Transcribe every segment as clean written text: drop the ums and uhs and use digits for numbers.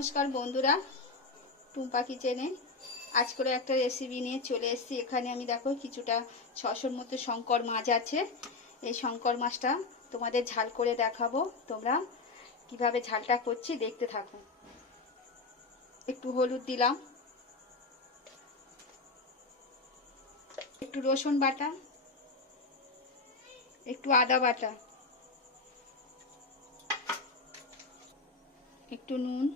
নমস্কার বন্ধুরা, টুম্পা কিচেনে আজ করে একটা রেসিপি নিয়ে চলে এসেছি। এখানে আমি দেখো কিছুটা 600-র মতো শঙ্কর মাছ আছে। এই শঙ্কর মাছটা তোমাদের ঝাল করে দেখাবো। তোমরা কিভাবে ঝালটা করছি দেখতে থাকো। একটু হলুদ দিলাম, একটু রসুন বাটা, একটু আদা বাটা, একটু নুন,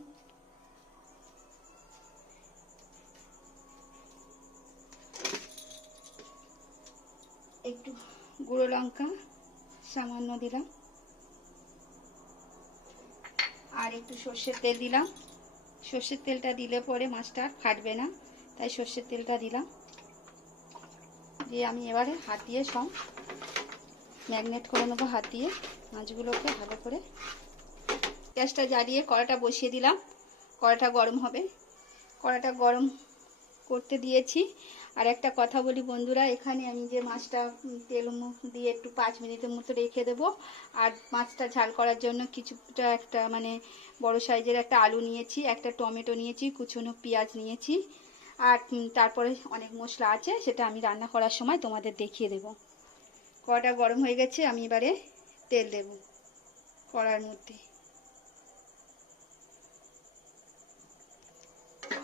একটু গুঁড়ো লঙ্কা সামান্য দিলাম, আর একটু সর্ষের তেল দিলাম। সর্ষের তেলটা দিলে পরে মাছটা ফাটবে না, তাই সর্ষের তেলটা দিলাম। দিয়ে আমি এবারে হাত দিয়ে সব ম্যাগনেট করে নেবো। হাত দিয়ে মাছগুলোকে ভালো করে। গ্যাসটা জ্বালিয়ে কড়াটা বসিয়ে দিলাম। কড়াটা গরম হবে। কড়াটা গরম করতে দিয়েছি। আর একটা কথা বলি বন্ধুরা, এখানে আমি যে মাছটা তেল দিয়ে একটু 5 মিনিটের মতো রেখে দেবো। আর মাছটা ঝাল করার জন্য কিছুটা একটা বড় সাইজের একটা আলু নিয়েছি, একটা টমেটো নিয়েছি, কুচনো পেঁয়াজ নিয়েছি। আর তারপরে অনেক মশলা আছে, সেটা আমি রান্না করার সময় তোমাদের দেখিয়ে দেব। কড়াটা গরম হয়ে গেছে, আমি এবারে তেল দেব কড়ার মধ্যে।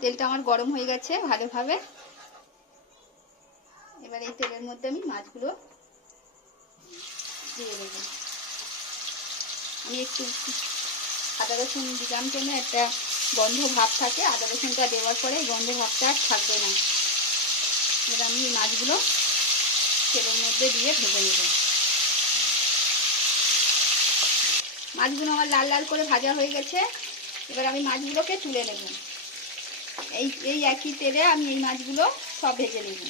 তেলটা আমার গরম হয়ে গেছে ভালোভাবে। এবার এই তেলের মধ্যে আমি মাছগুলো দিয়ে দেব। আমি একটু আদা রসুন দিলাম কেন, একটা গন্ধ ভাব থাকে। আদা রসুনটা দেওয়ার পরে গন্ধ ভাবটা আর থাকবে না। এবার আমি এই মাছগুলো তেলের মধ্যে দিয়ে ভেজে নেব। মাছগুলো আমার লাল লাল করে ভাজা হয়ে গেছে। এবার আমি মাছগুলোকে তুলে নেব। এই একই তেলে আমি এই মাছগুলো সব ভেজে নেব।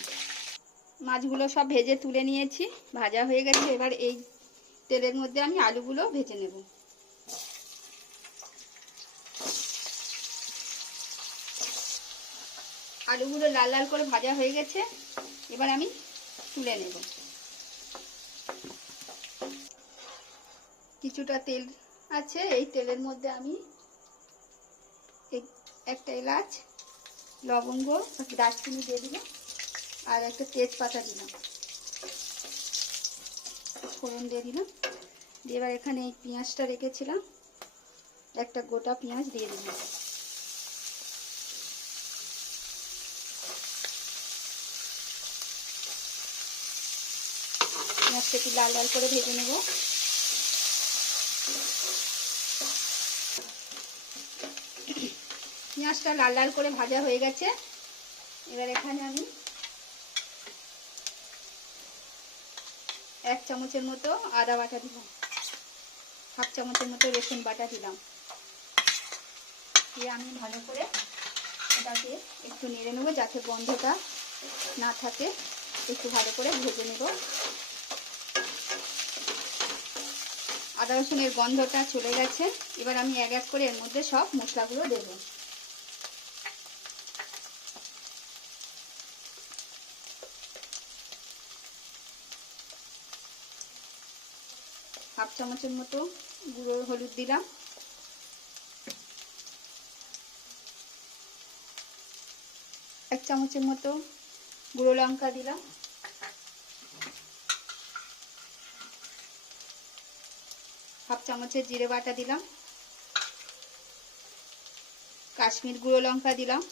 মাছগুলো সব ভেজে তুলে নিয়েছি, ভাজা হয়ে গেছে। এবার এই তেলের মধ্যে আমি আলুগুলো ভেজে নেব। আলুগুলো লাল লাল করে ভাজা হয়ে গেছে, এবার আমি তুলে নেব। কিছুটা তেল আছে, এই তেলের মধ্যে আমি একটা এলাচ, লবঙ্গ, দারচিনি দিয়ে দিলাম, আর একটা তেজপাতা দিলাম, ফোড়ন দিয়ে দিলাম। দিয়ে এবার এখানে এই পেঁয়াজটা রেখেছিলাম, একটা গোটা পেঁয়াজ দিয়ে দিলাম। পেঁয়াজটা একটু লাল লাল করে ভেজে নেব। পেঁয়াজটা লাল লাল করে ভাজা হয়ে গেছে। এবার এখানে আমি 1 চামচের মতো আদা বাটা দিলাম, 1/2 চামচের মতো রসুন বাটা দিলাম। দিয়ে আমি ভালো করে এটাকে একটু নেড়ে নেবো, যাতে গন্ধটা না থাকে। একটু ভালো করে ভেজে নেব। আদা রসুনের গন্ধটা চলে গেছে। এবার আমি এক এক করে এর মধ্যে সব মশলাগুলো দেব। 1/2 চামচের মতো গুঁড়ো হলুদ দিলাম, 1 চামচের মতো গুঁড়ো লঙ্কা দিলাম, 1/2 চামচের জিরে বাটা দিলাম, কাশ্মীর গুঁড়ো লঙ্কা দিলাম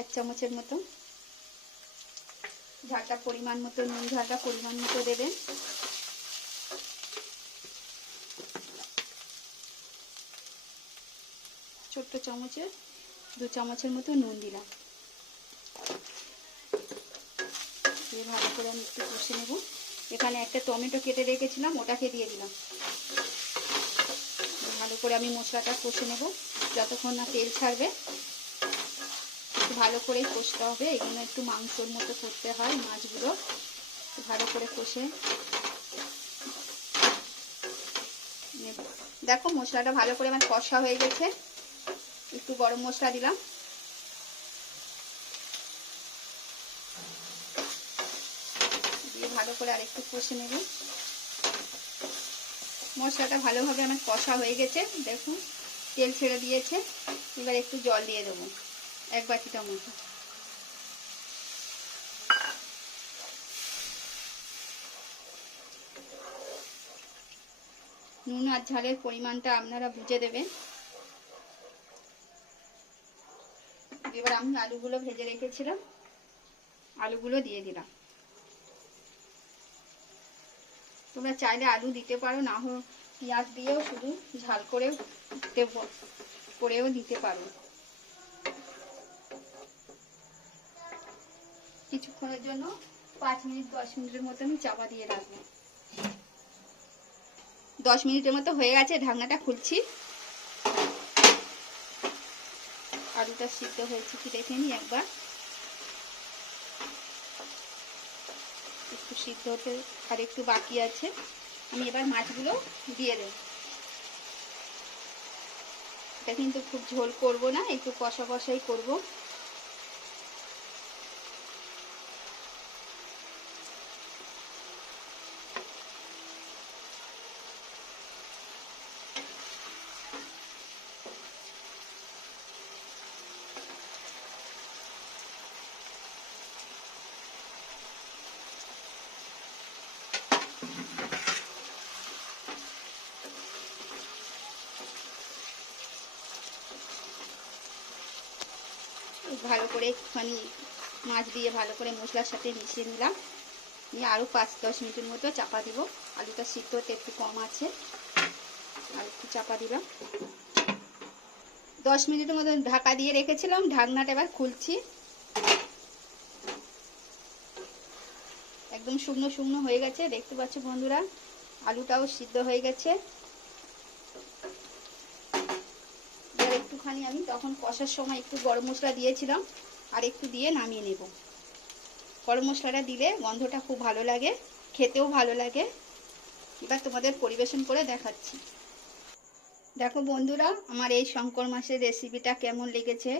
1 চামচের মতো। ঝালটা পরিমাণ মতো, নুন ঝালটা পরিমাণ মতো দেবেন। ছোট্ট চামচের 2 চামচের মতো নুন দিলাম। দিয়ে ভালো করে আমি একটু কষে নেব। এখানে একটা টমেটো কেটে রেখেছিলাম, ওটাকে দিয়ে দিলাম। ভালো করে আমি মশলাটা কষে নেব যতক্ষণ না তেল ছাড়বে। একটু ভালো করে কষতে হবে, এগুলো একটু মাংসর মতো করতে হয় মাছগুলো। ভালো করে কষে নেব। দেখো মশলাটা ভালো করে আমার কষা হয়ে গেছে। একটু গরম মশলা দিলাম, দিয়ে ভালো করে আরেকটু কষে নেব। মশলাটা ভালোভাবে আমার কষা হয়ে গেছে। দেখুন তেল ছেড়ে দিয়েছে। এবার একটু জল দিয়ে দেবো, 1 বাটিটা মতো। নুন আর ঝালের পরিমাণটা আপনারা বুঝে দেবেন। এবার আমি আলুগুলো ভেজে রেখেছিলাম, আলুগুলো দিয়ে দিলাম। তোমরা চাইলে আলু দিতে পারো, না হোক পেঁয়াজ দিয়েও শুধু ঝাল করেও দিতে পারো। কিছুক্ষণের জন্য 5 মিনিট 10 মিনিটের মতো আমি চাপা দিয়ে রাখবো। 10 মিনিটের মতো হয়ে গেছে, ঢাকনাটা খুলছি। আলুটা সিদ্ধ হয়েছে কি দেখে নিই একবার। একটু সিদ্ধ হতে আর একটু বাকি আছে। আমি এবার মাছগুলো দিয়ে দেব। এটা কিন্তু খুব ঝোল করব না, একটু কষা কষাই করব। ভালো করে একটুখানি মাছ দিয়ে ভালো করে মশলার সাথে মিশিয়ে নিলাম। নিয়ে আরও 5-10 মিনিটের মতো চাপা দিব। আলুটা সিদ্ধ হতে একটু কম আছে, আর একটু চাপা দিলাম। 10 মিনিটের মতো ঢাকা দিয়ে রেখেছিলাম, ঢাকনাটা এবার খুলছি। একদম শুকনো শুকনো হয়ে গেছে, দেখতে পাচ্ছ বন্ধুরা। আলুটাও সিদ্ধ হয়ে গেছে। এবার একটুখানি আমি তখন কষার সময় একটু গরম মশলা দিয়েছিলাম, আর একটু দিয়ে নামিয়ে নেব। গরম মশলাটা দিলে গন্ধটা খুব ভালো লাগে, খেতেও ভালো লাগে। এবার তোমাদের পরিবেশন করে দেখাচ্ছি। দেখো বন্ধুরা, আমার এই শঙ্কর মাছের রেসিপিটা কেমন লেগেছে।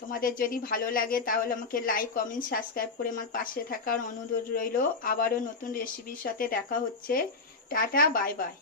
তোমাদের যদি ভালো লাগে তাহলে আমাকে লাইক, কমেন্ট, সাবস্ক্রাইব করে আমার পাশে থাকার অনুরোধ রইল। আবারও নতুন রেসিপির সাথে দেখা হচ্ছে। Tata, bye bye.